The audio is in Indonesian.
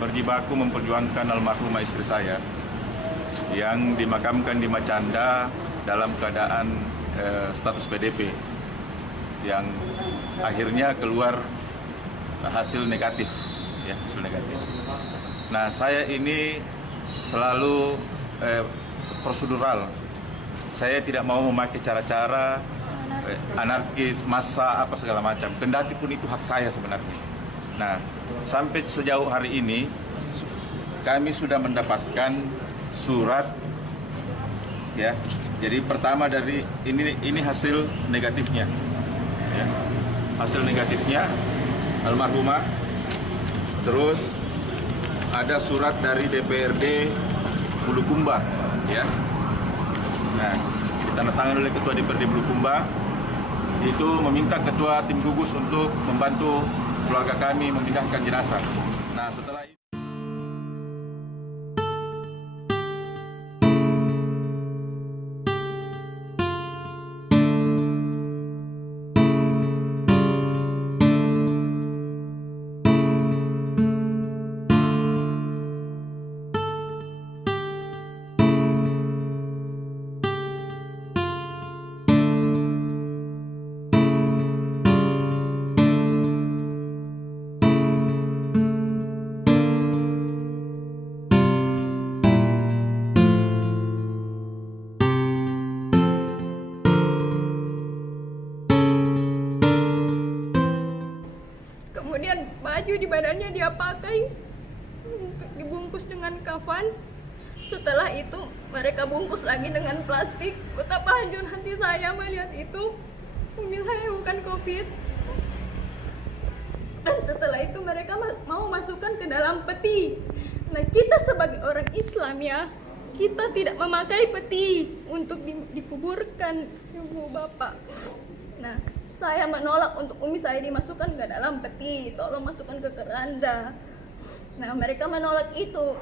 berjibaku memperjuangkan almarhumah istri saya yang dimakamkan di Macanda dalam keadaan status PDP yang akhirnya keluar hasil negatif, ya, hasil negatif. Nah, saya ini selalu prosedural. Saya tidak mau memakai cara-cara anarkis, massa, apa segala macam. Kendati pun itu hak saya sebenarnya. Nah, sampai sejauh hari ini kami sudah mendapatkan surat, ya. Jadi pertama dari ini hasil negatifnya, ya. Hasil negatifnya almarhumah. Terus ada surat dari DPRD Bulukumba, ya. Nah, ditandatangani oleh Ketua DPRD Bulukumba, itu meminta Ketua Tim Gugus untuk membantu keluarga kami memindahkan jenazah. Nah, setelah itu kemudian baju di badannya dia pakai dibungkus dengan kafan. Setelah itu mereka bungkus lagi dengan plastik. Betapa hancur hati saya melihat itu. Umi saya bukan COVID. Dan setelah itu mereka mau masukkan ke dalam peti. Nah, kita sebagai orang Islam, ya, kita tidak memakai peti untuk dikuburkan ibu bapak. Nah, saya menolak untuk Umi saya dimasukkan ke dalam peti, tolong masukkan ke keranda. Nah, mereka menolak itu.